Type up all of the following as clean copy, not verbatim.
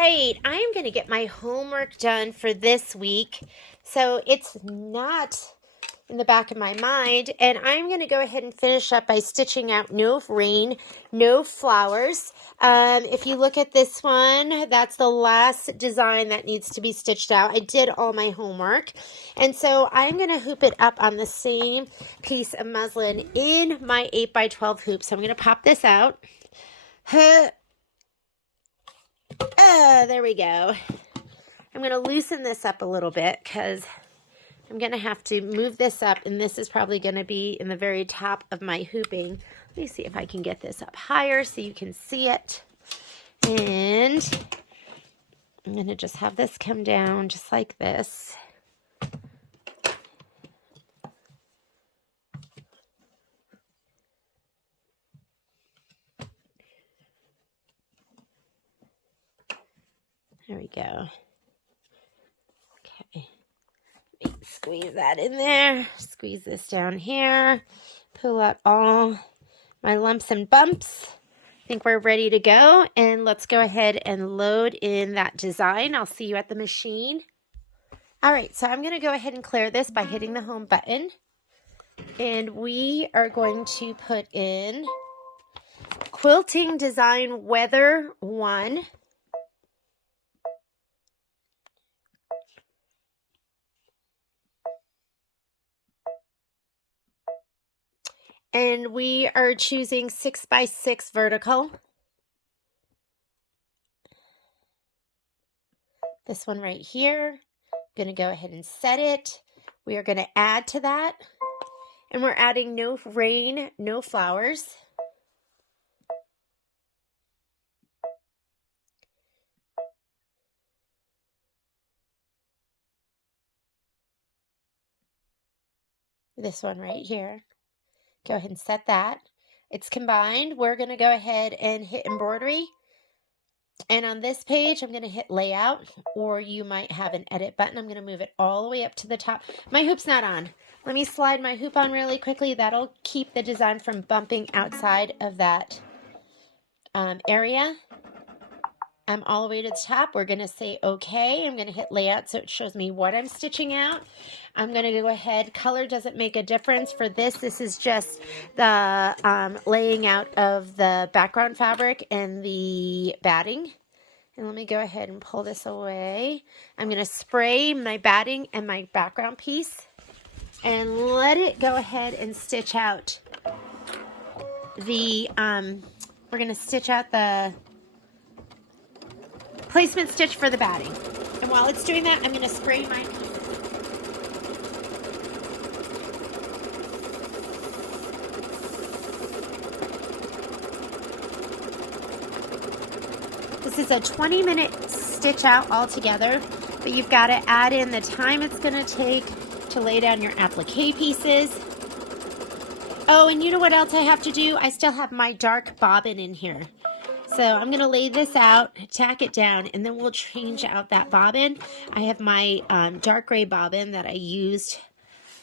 right, I'm going to get my homework done for this week. So it's not in the back of my mind. And I'm going to go ahead and finish up by stitching out no rain, no flowers. If you look at this one, that's the last design that needs to be stitched out. I did all my homework. And so I'm going to hoop it up on the same piece of muslin in my 8x12 hoop. So I'm going to pop this out. There we go. I'm going to loosen this up a little bit because I'm going to have to move this up, and this is probably going to be in the very top of my hooping. Let me see if I can get this up higher so you can see it. And I'm going to just have this come down just like this. There we go. Okay. Squeeze that in there. Squeeze this down here. Pull out all my lumps and bumps. I think we're ready to go. And let's go ahead and load in that design. I'll see you at the machine. All right, so I'm going to go ahead and clear this by hitting the home button. And we are going to put in Quilting Design Weather 1. And we are choosing 6x6 vertical. This one right here. I'm going to go ahead and set it. We are going to add to that. And we're adding no rain, no flowers. This one right here. Go ahead and set that. It's combined. We're going to go ahead and hit embroidery. And on this page, I'm going to hit layout, or you might have an edit button. I'm going to move it all the way up to the top. My hoop's not on. Let me slide my hoop on really quickly. That'll keep the design from bumping outside of that area. I'm all the way to the top. We're going to say okay. I'm going to hit layout so it shows me what I'm stitching out. I'm going to go ahead. Color doesn't make a difference for this. This is just the laying out of the background fabric and the batting. And let me go ahead and pull this away. I'm going to spray my batting and my background piece and let it go ahead and stitch out the, we're going to stitch out the placement stitch for the batting. And while it's doing that, I'm going to spray my piece. This is a 20-minute stitch out altogether, but you've got to add in the time it's going to take to lay down your applique pieces. Oh, and you know what else I have to do? I still have my dark bobbin in here. So I'm going to lay this out, tack it down, and then we'll change out that bobbin. I have my dark gray bobbin that I used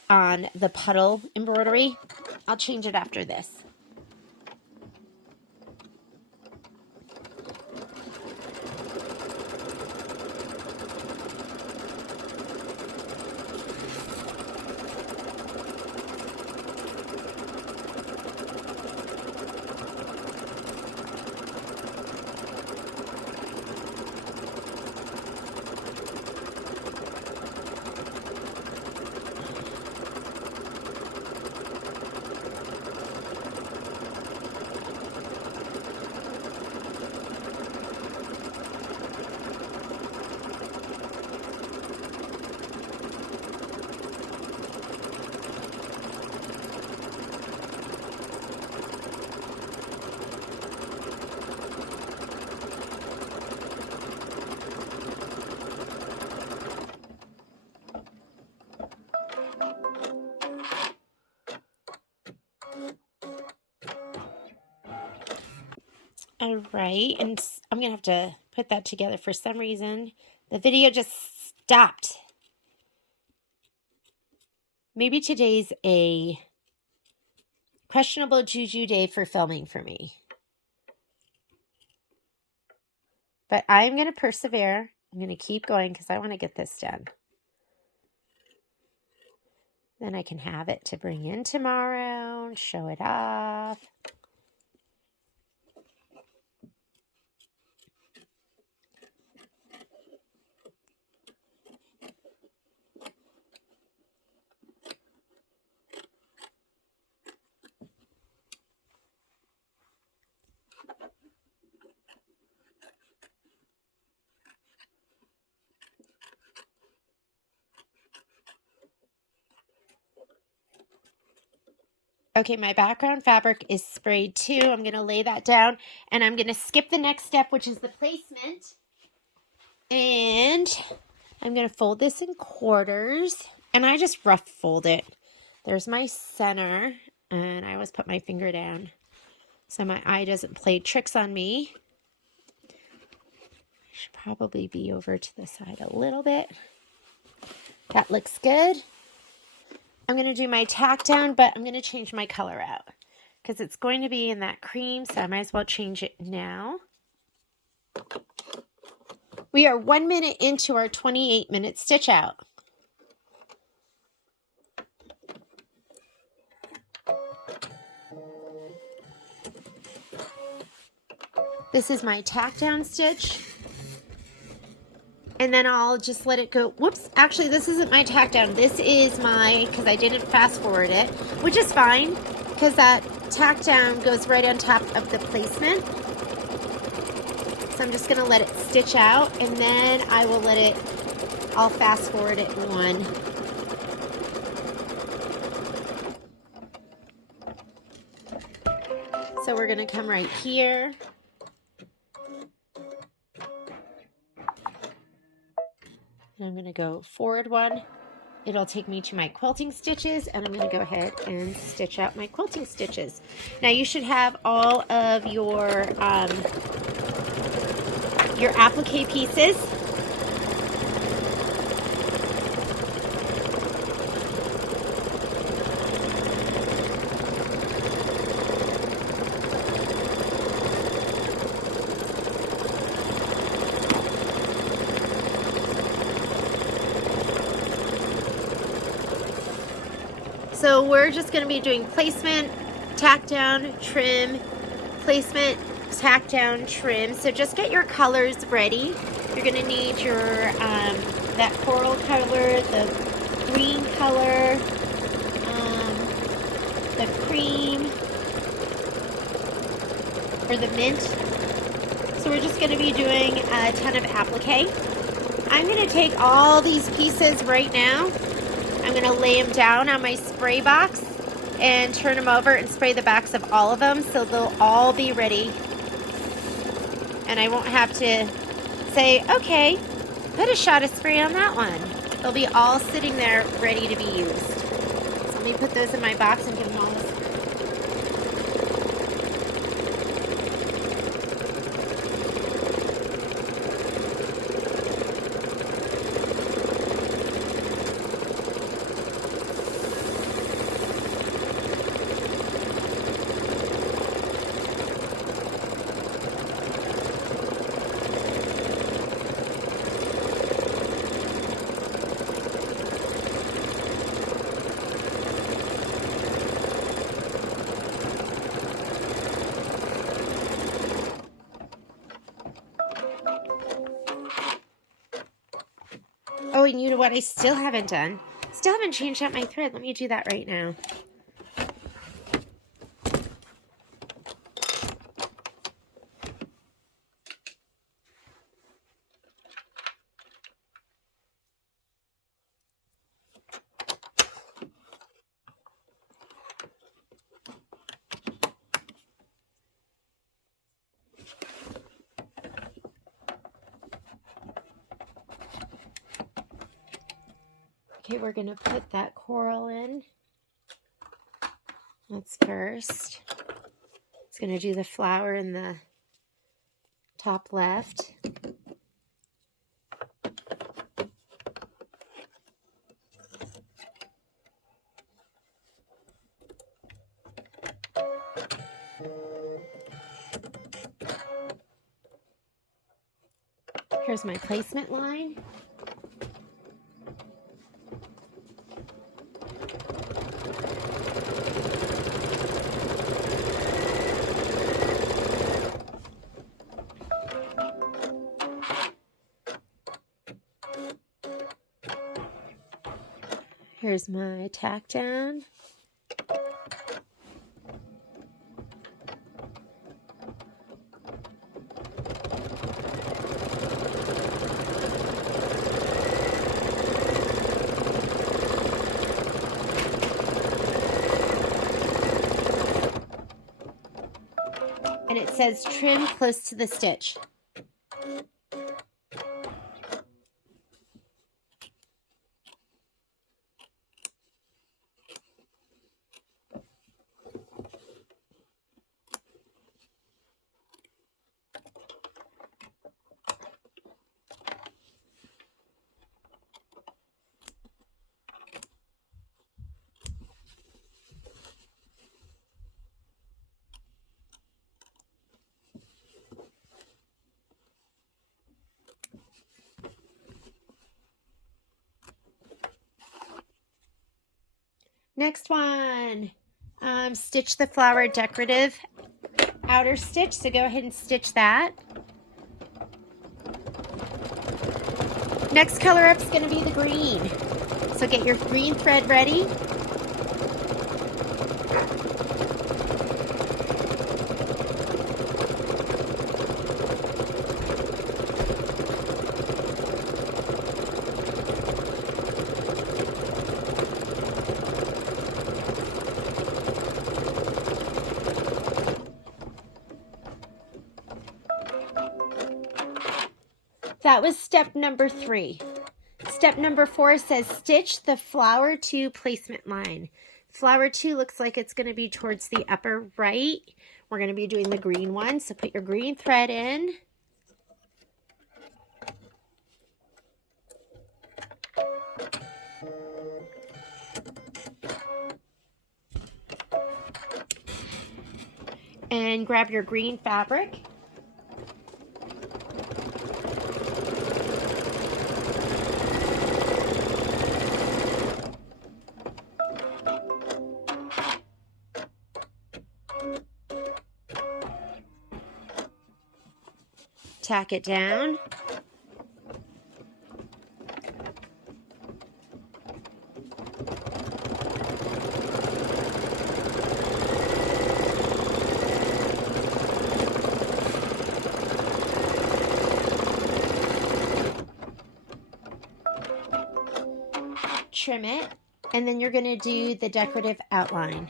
on the puddle embroidery. I'll change it after this. All right, and I'm going to have to put that together for some reason. The video just stopped. Maybe today's a questionable juju day for filming for me. But I'm going to persevere. I'm going to keep going because I want to get this done. Then I can have it to bring in tomorrow and show it off. Okay, my background fabric is sprayed too. I'm going to lay that down and I'm going to skip the next step, which is the placement. And I'm going to fold this in quarters and I just rough fold it. There's my center and I always put my finger down so my eye doesn't play tricks on me. Should probably be over to the side a little bit. That looks good. I'm going to do my tack down, but I'm going to change my color out because it's going to be in that cream, so I might as well change it now. We are 1 minute into our 28-minute stitch out. This is my tack down stitch. And then I'll just let it go. Whoops, actually this isn't my tack down. This is my, because I didn't fast forward it, which is fine because that tack down goes right on top of the placement. So I'm just going to let it stitch out and then I will let it, I'll fast forward it in one. So we're going to come right here. And I'm going to go forward one. It'll take me to my quilting stitches and I'm going to go ahead and stitch out my quilting stitches. Now you should have all of your applique pieces. So we're just going to be doing placement, tack down, trim, placement, tack down, trim. So just get your colors ready. You're going to need your that coral color, the green color, the cream, or the mint. So we're just going to be doing a ton of applique. I'm going to take all these pieces right now. I'm going to lay them down on my spray box and turn them over and spray the backs of all of them so they'll all be ready. And I won't have to say, okay, put a shot of spray on that one. They'll be all sitting there ready to be used. So let me put those in my box and give them all a spray. Oh, and you know what I still haven't done? Still haven't changed out my thread. Let me do that right now. Okay, we're going to put that coral in. That's first. It's going to do the flower in the top left. Here's my placement line. Here's my tack down. And it says trim close to the stitch. Next one, stitch the flower decorative outer stitch. So go ahead and stitch that. Next color up is going to be the green. So get your green thread ready. That was step number 3. Step number 4 says stitch the flower 2 placement line. Flower 2 looks like it's going to be towards the upper right. We're going to be doing the green one, so put your green thread in. And grab your green fabric. Tack it down. Trim it, and then you're going to do the decorative outline.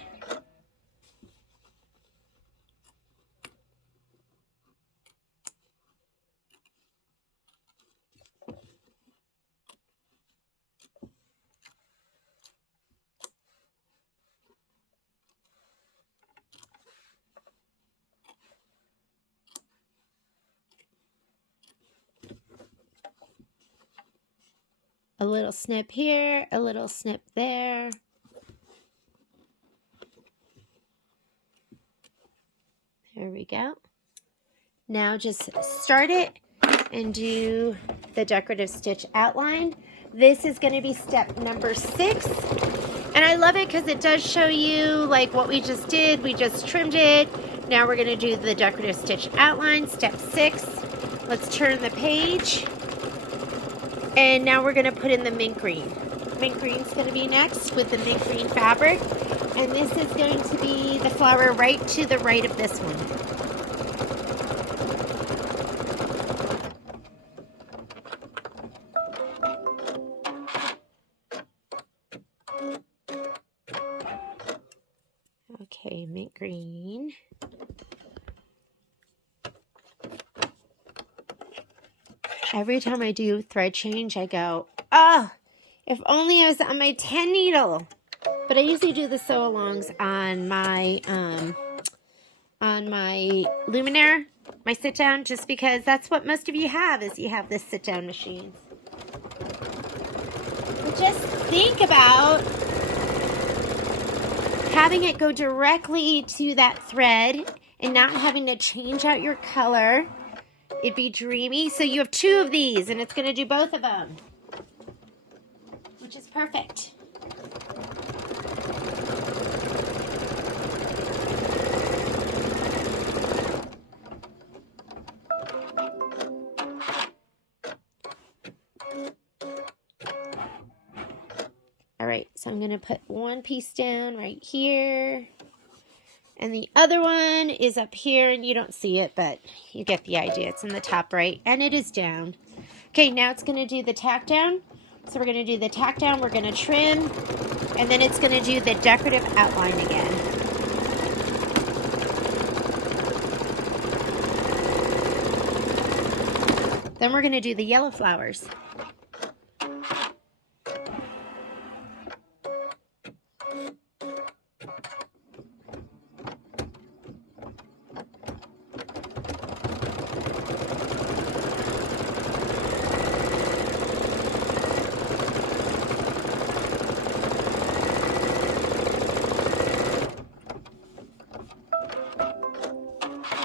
A little snip here, a little snip there. There we go. Now just start it and do the decorative stitch outline. This is going to be step number 6. And I love it because it does show you like what we just did. We just trimmed it. Now we're going to do the decorative stitch outline, step 6. Let's turn the page. And now we're going to put in the mint green. Mint green is going to be next with the mint green fabric. And this is going to be the flower right to the right of this one. Okay, mint green. Every time I do thread change, I go, oh, if only I was on my 10 needle. But I usually do the sew-alongs on my Luminaire, my sit-down, just because that's what most of you have, is you have this sit-down machine. But just think about having it go directly to that thread and not having to change out your color it'd be dreamy. So you have 2 of these, and it's going to do both of them, which is perfect. All right, so I'm going to put one piece down right here. And the other one is up here, and you don't see it, but you get the idea. It's in the top right, and it is down. Okay, now it's going to do the tack down. So we're going to do the tack down, we're going to trim, and then it's going to do the decorative outline again. Then we're going to do the yellow flowers.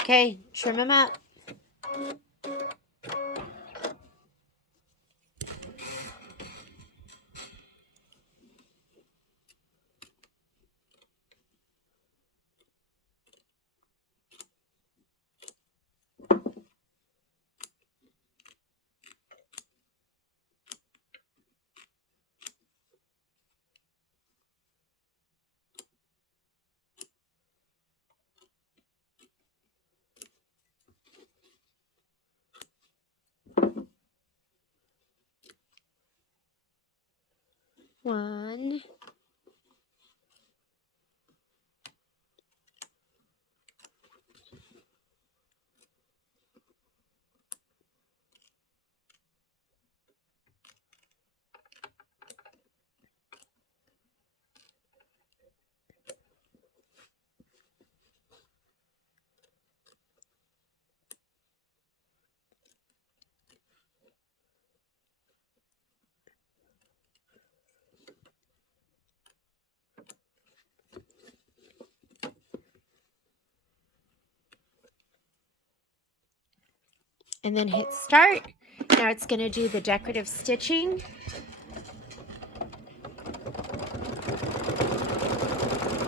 Okay, trim them up. One. And then hit start. Now it's going to do the decorative stitching.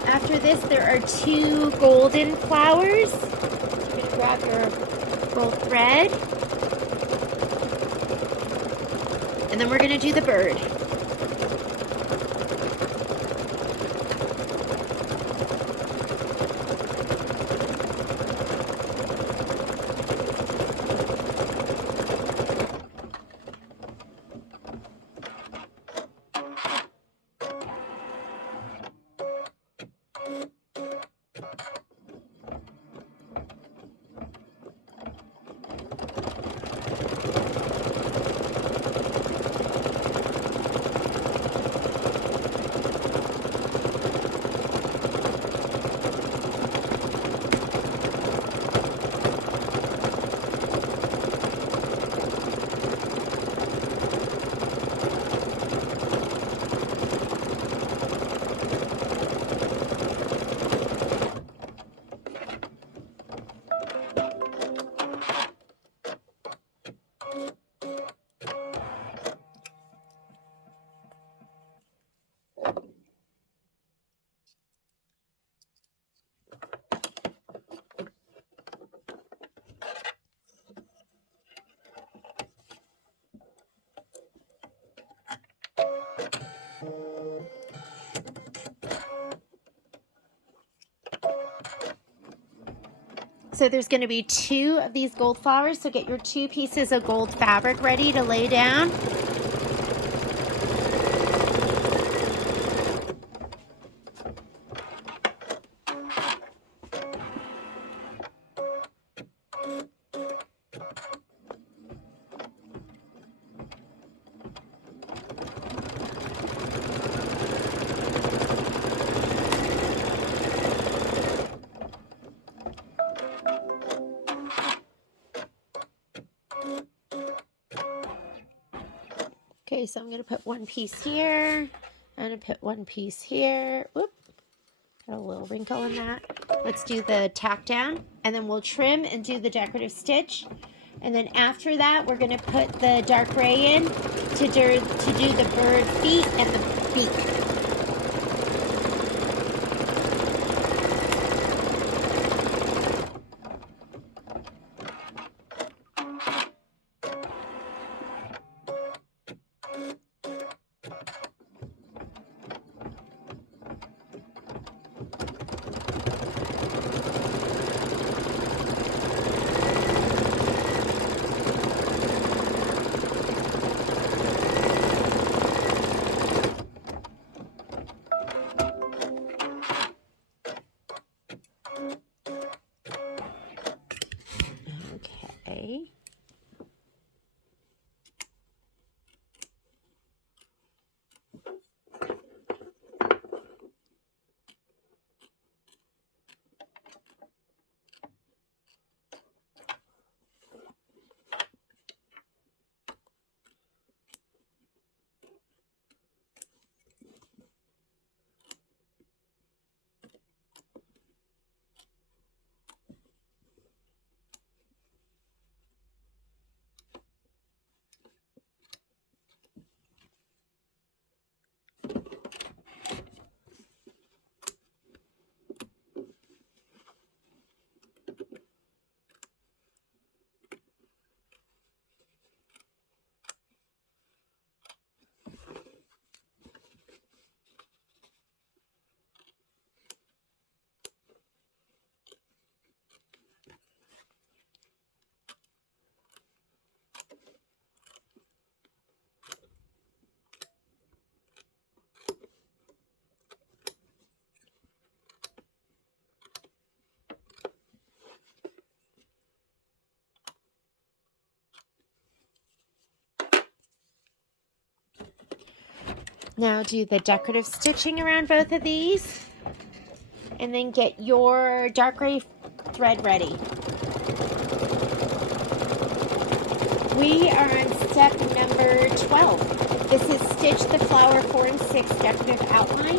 After this, there are 2 golden flowers. You're going to grab your gold thread. And then we're going to do the bird. So there's going to be 2 of these gold flowers, so get your 2 pieces of gold fabric ready to lay down. Okay, so I'm going to put 1 piece here. I'm going to put 1 piece here. Whoop, got a little wrinkle in that. Let's do the tack down, and then we'll trim and do the decorative stitch. And then after that, we're going to put the dark gray in to do the bird feet and the beak. Okay. Now do the decorative stitching around both of these, and then get your dark gray thread ready. We are on step number 12. This is Stitch the Flower 4 and 6 Decorative Outline.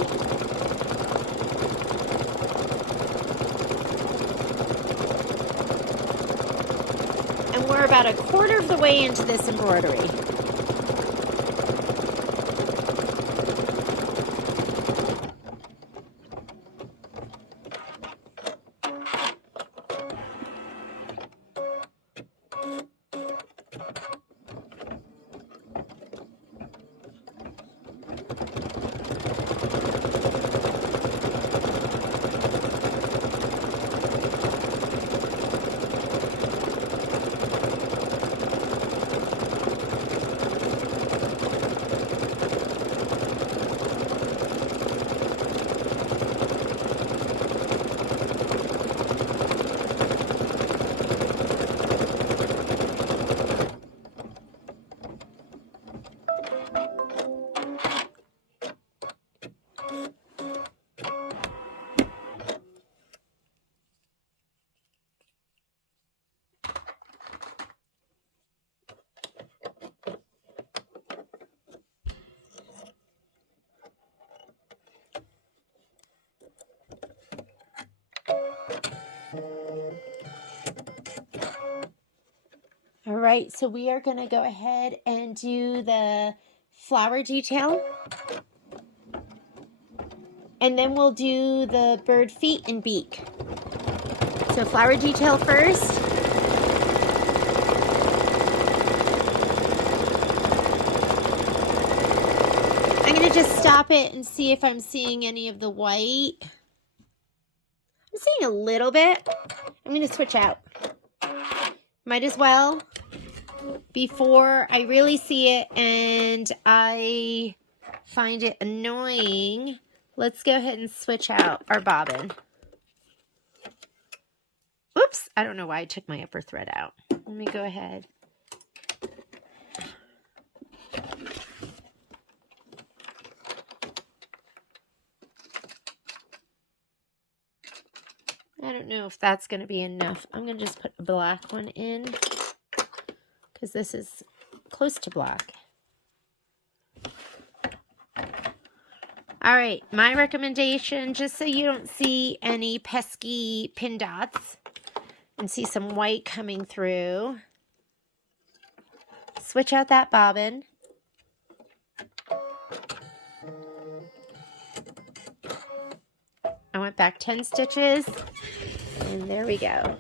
And we're about a quarter of the way into this embroidery. All right, so we are going to go ahead and do the flower detail. And then we'll do the bird feet and beak. So flower detail first. I'm going to just stop it and see if I'm seeing any of the white. I'm seeing a little bit. I'm going to switch out. Might as well before I really see it and I find it annoying. Let's go ahead and switch out our bobbin. Oops, I don't know why I took my upper thread out. Let me go ahead. I don't know if that's going to be enough. I'm going to just put a black one in because this is close to black. All right, my recommendation, just so you don't see any pesky pin dots and see some white coming through, switch out that bobbin. I went back 10 stitches, and there we go.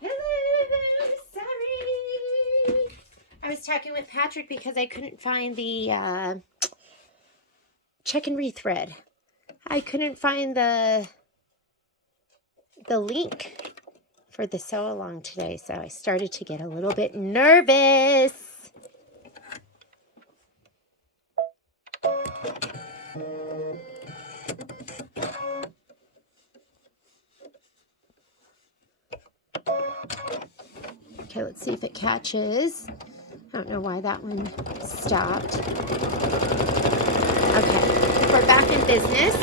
Hello, sorry. I was talking with Patrick because I couldn't find the check and rethread. I couldn't find the link for the sew along today, so I started to get a little bit nervous. Okay, let's see if it catches. I don't know why that one stopped. Okay, we're back in business.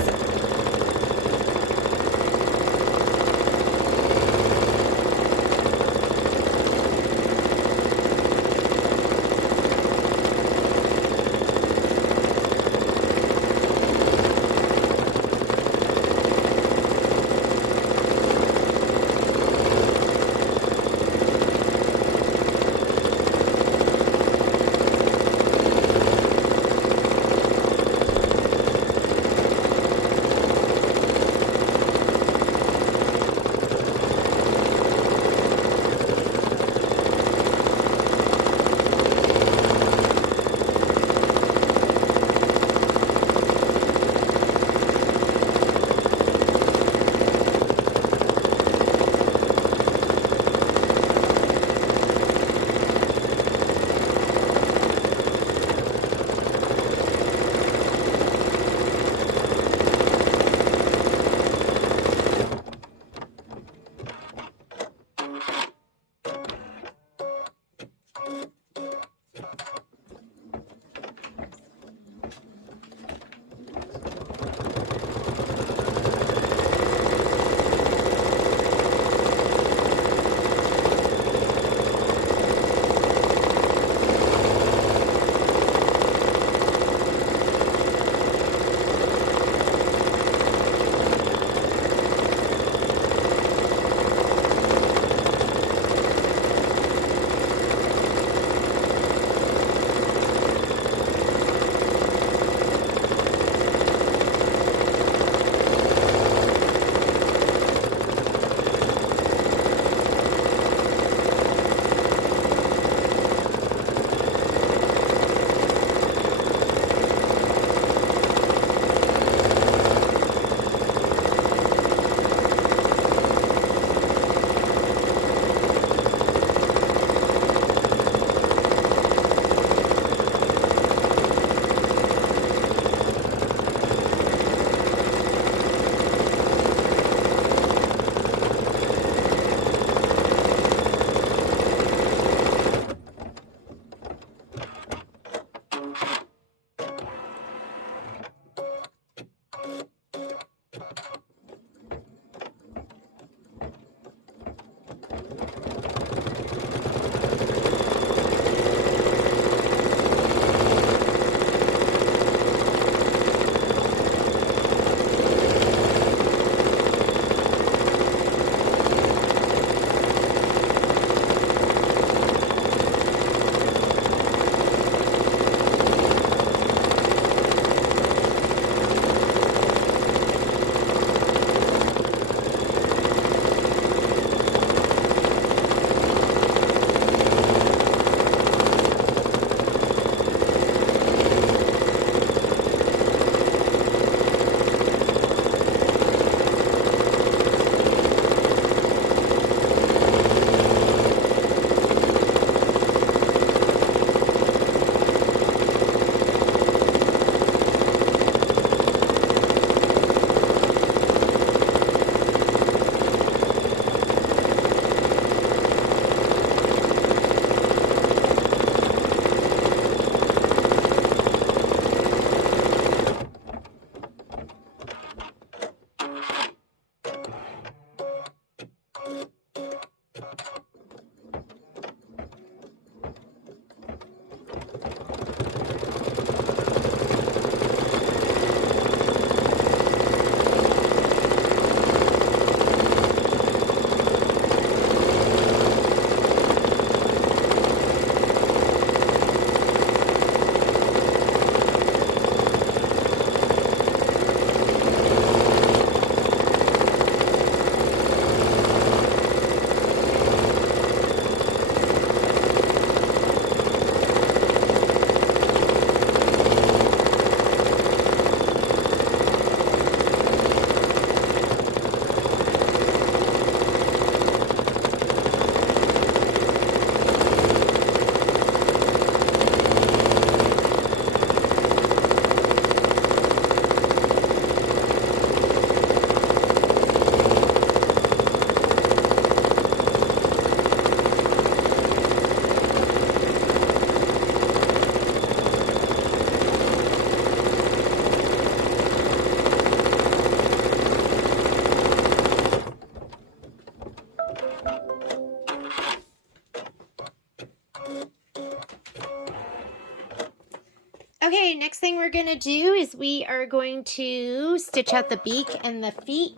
Okay, next thing we're going to do is we are going to stitch out the beak and the feet.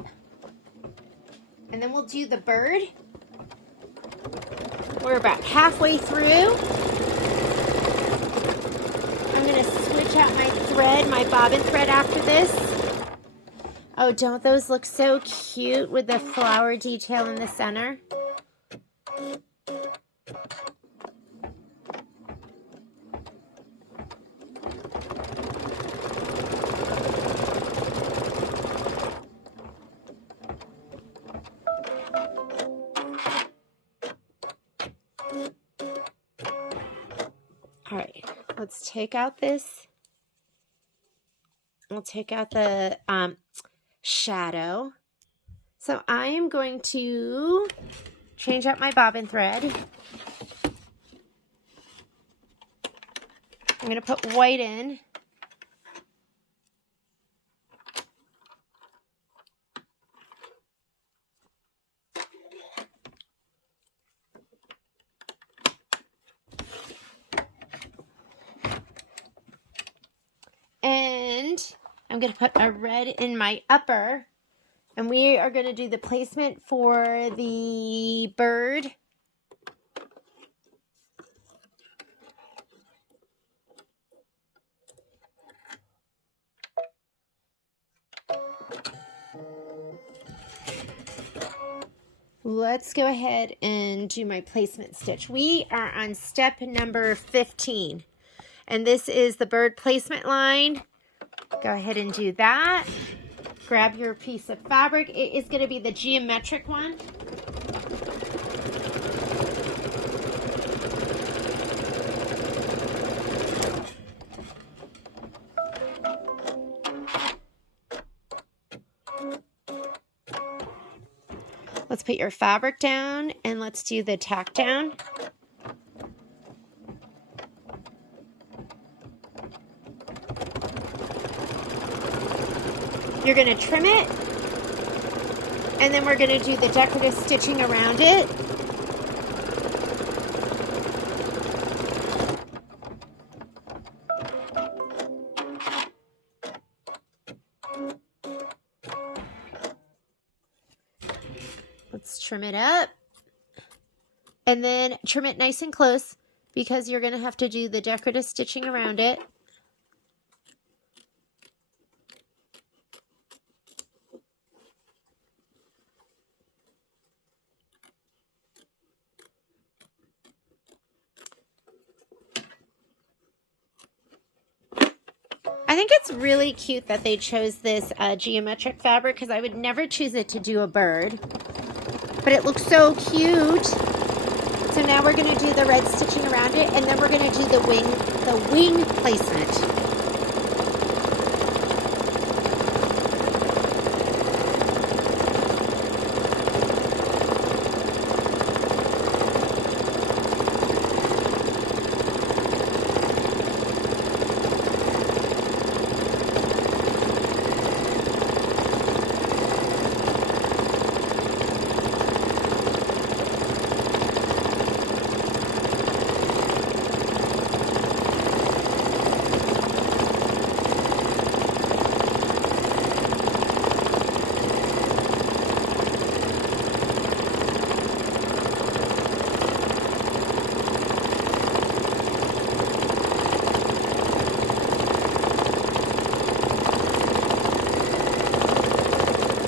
And then we'll do the bird. We're about halfway through. I'm going to switch out my thread, my bobbin thread after this. Oh, don't those look so cute with the flower detail in the center? All right, let's take out this. I'll take out the shadow. So I am going to change out my bobbin thread. I'm going to put white in. And I'm going to put a red in my upper. And we are going to do the placement for the bird. Let's go ahead and do my placement stitch. We are on step number 15. And this is the bird placement line. Go ahead and do that. Grab your piece of fabric. It is going to be the geometric one. Let's put your fabric down and let's do the tack down. You're going to trim it, and then we're going to do the decorative stitching around it. Let's trim it up, and then trim it nice and close because you're going to have to do the decorative stitching around it. I think it's really cute that they chose this geometric fabric because I would never choose it to do a bird. But it looks so cute. So now we're going to do the red stitching around it, and then we're going to do the wing placement.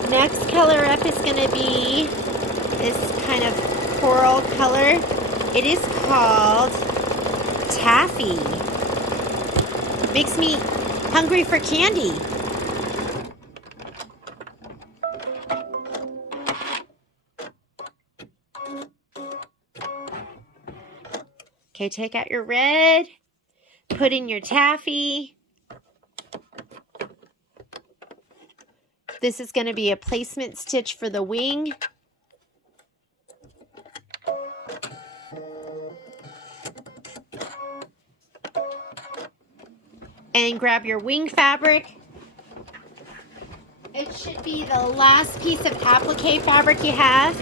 Next color up is going to be this kind of coral color. It is called Taffy. Makes me hungry for candy. Okay, take out your red, put in your taffy. This is going to be a placement stitch for the wing. And grab your wing fabric. It should be the last piece of applique fabric you have.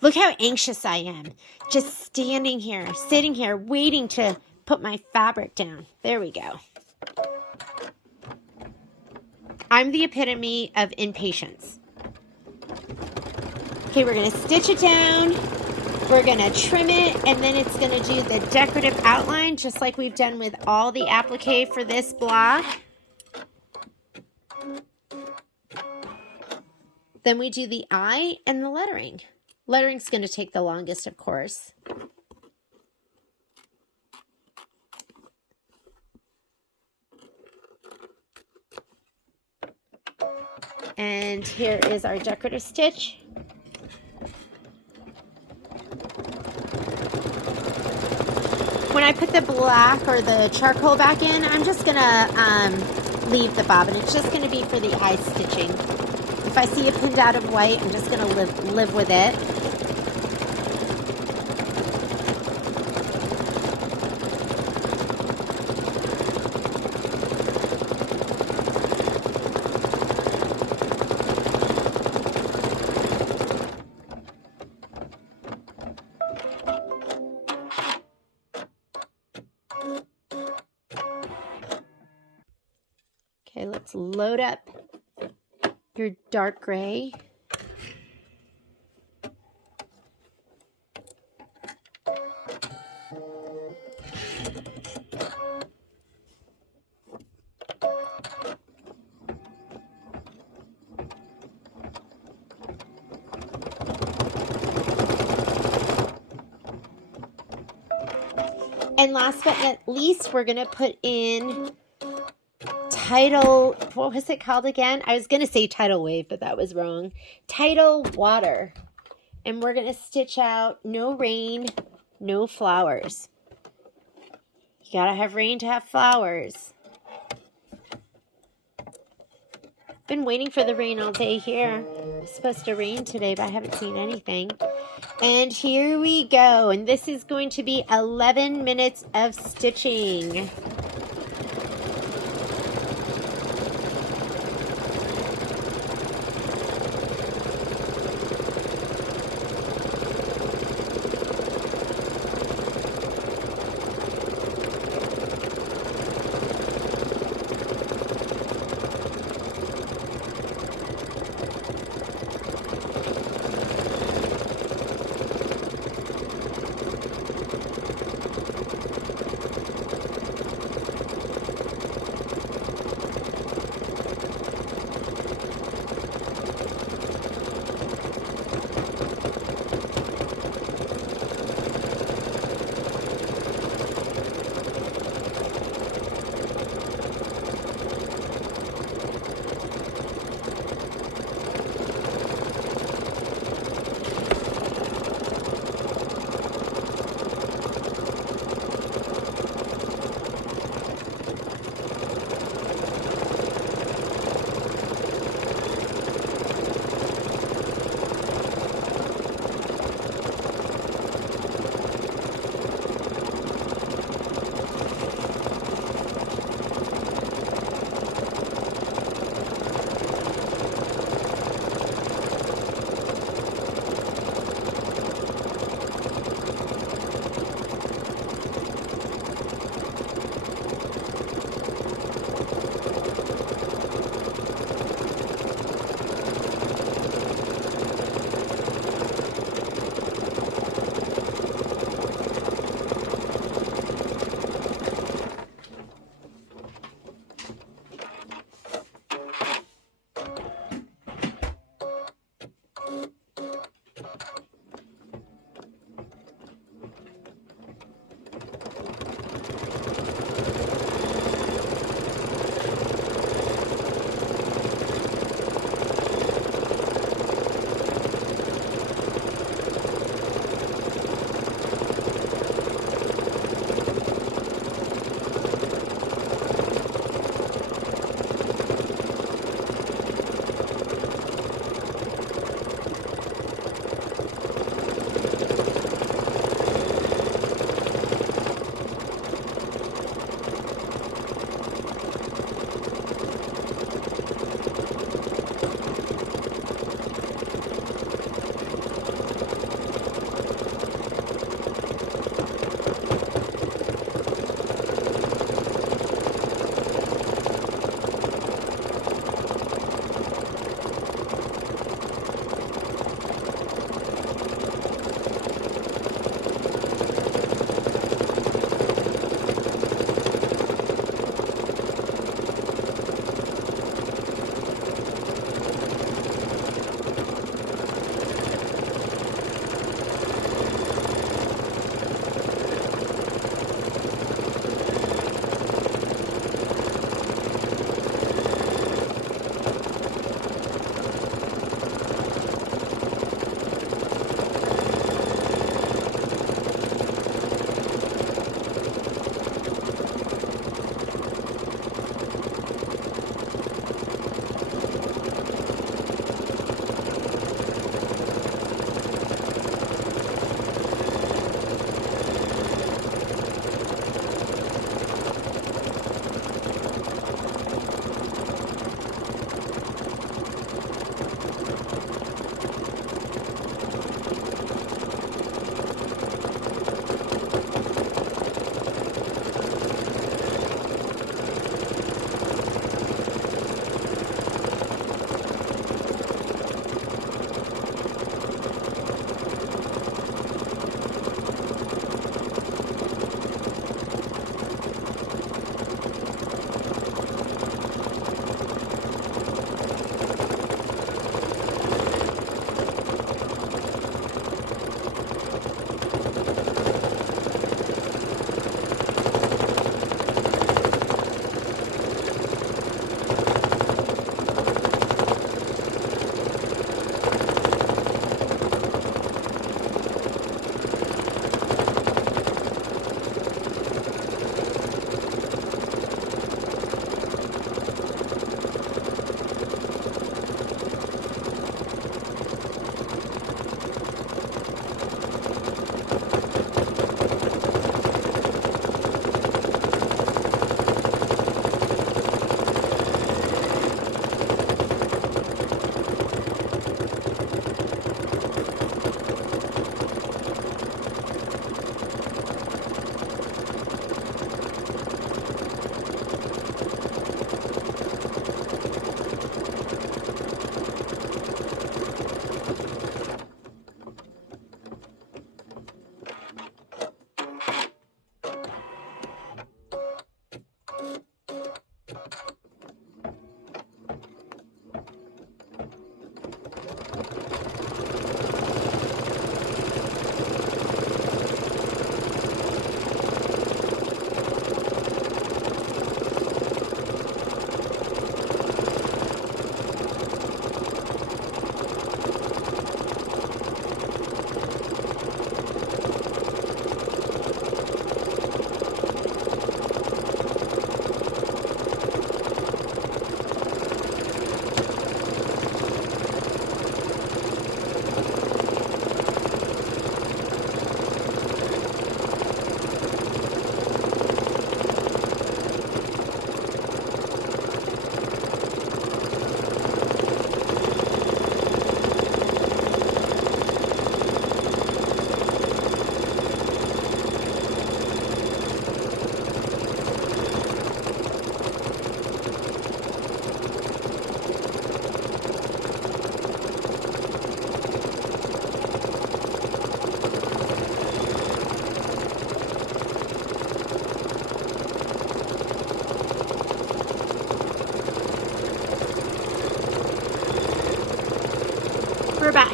Look how anxious I am. Just standing here, sitting here, waiting to put my fabric down. There we go. I'm the epitome of impatience. Okay, we're going to stitch it down. We're going to trim it, and then it's going to do the decorative outline, just like we've done with all the applique for this block. Then we do the eye and the lettering. Lettering's going to take the longest, of course. And here is our decorative stitch. When I put the black or the charcoal back in, I'm just going to leave the bobbin. It's just going to be for the eye stitching. If I see it pinned out of white, I'm just going to live with it. Okay, let's load up your dark gray. And last but not least, we're going to put in Tidal, what was it called again? I was going to say tidal wave, but that was wrong. Tidal water. And we're going to stitch out no rain, no flowers. You got to have rain to have flowers. Been waiting for the rain all day here. It's supposed to rain today, but I haven't seen anything. And here we go. And this is going to be 11 minutes of stitching.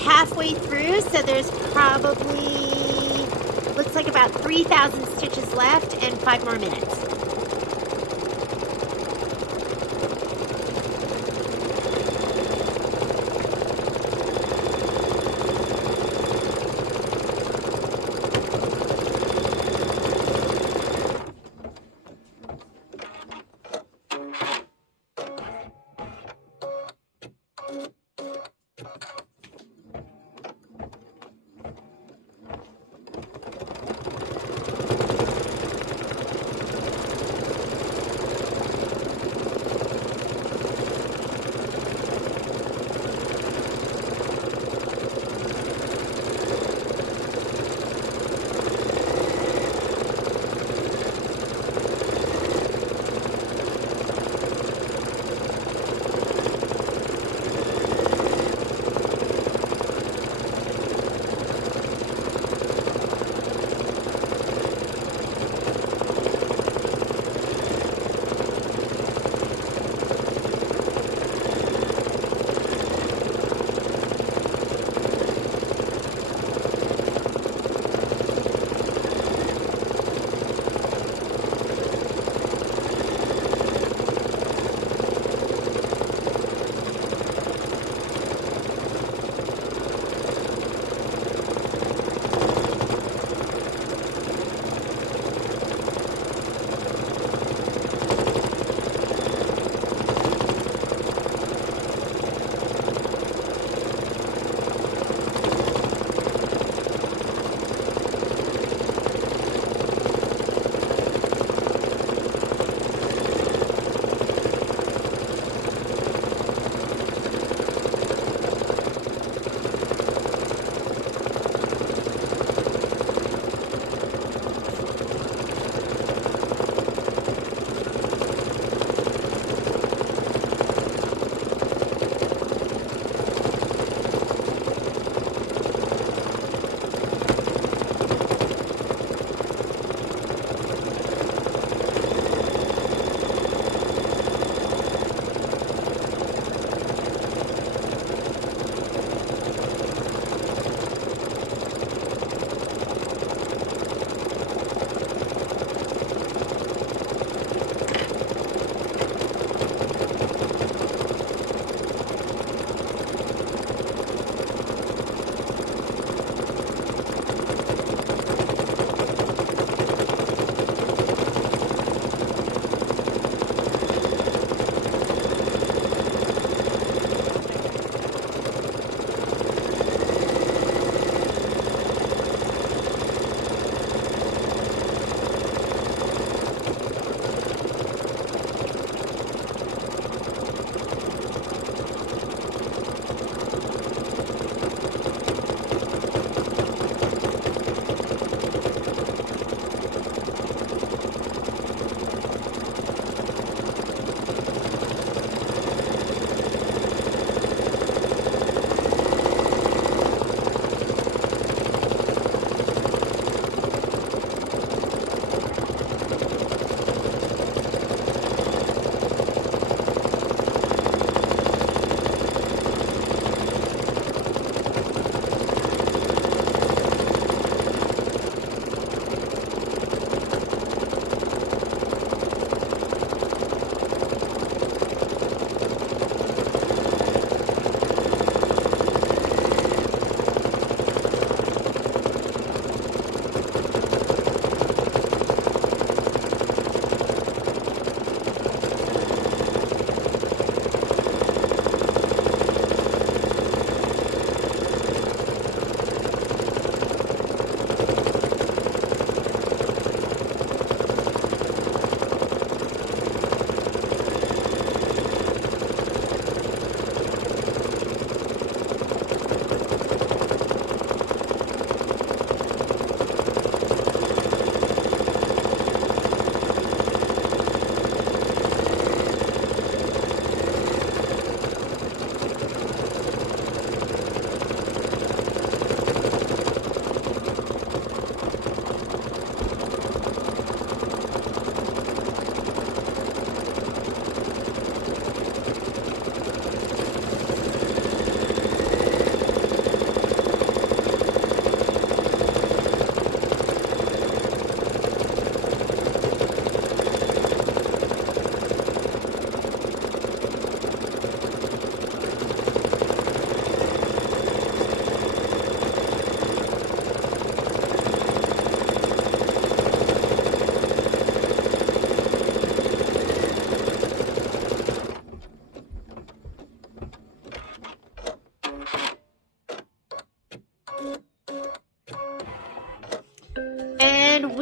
halfway through, so there's probably, looks like about 3,000 stitches left and 5 more minutes.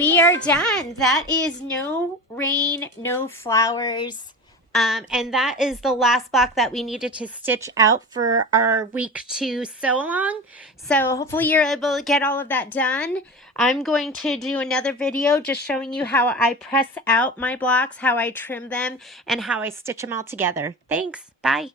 we are done. That is no rain, no flowers. And that is the last block that we needed to stitch out for our week 2 sew along. So hopefully you're able to get all of that done. I'm going to do another video just showing you how I press out my blocks, how I trim them, and how I stitch them all together. Thanks. Bye.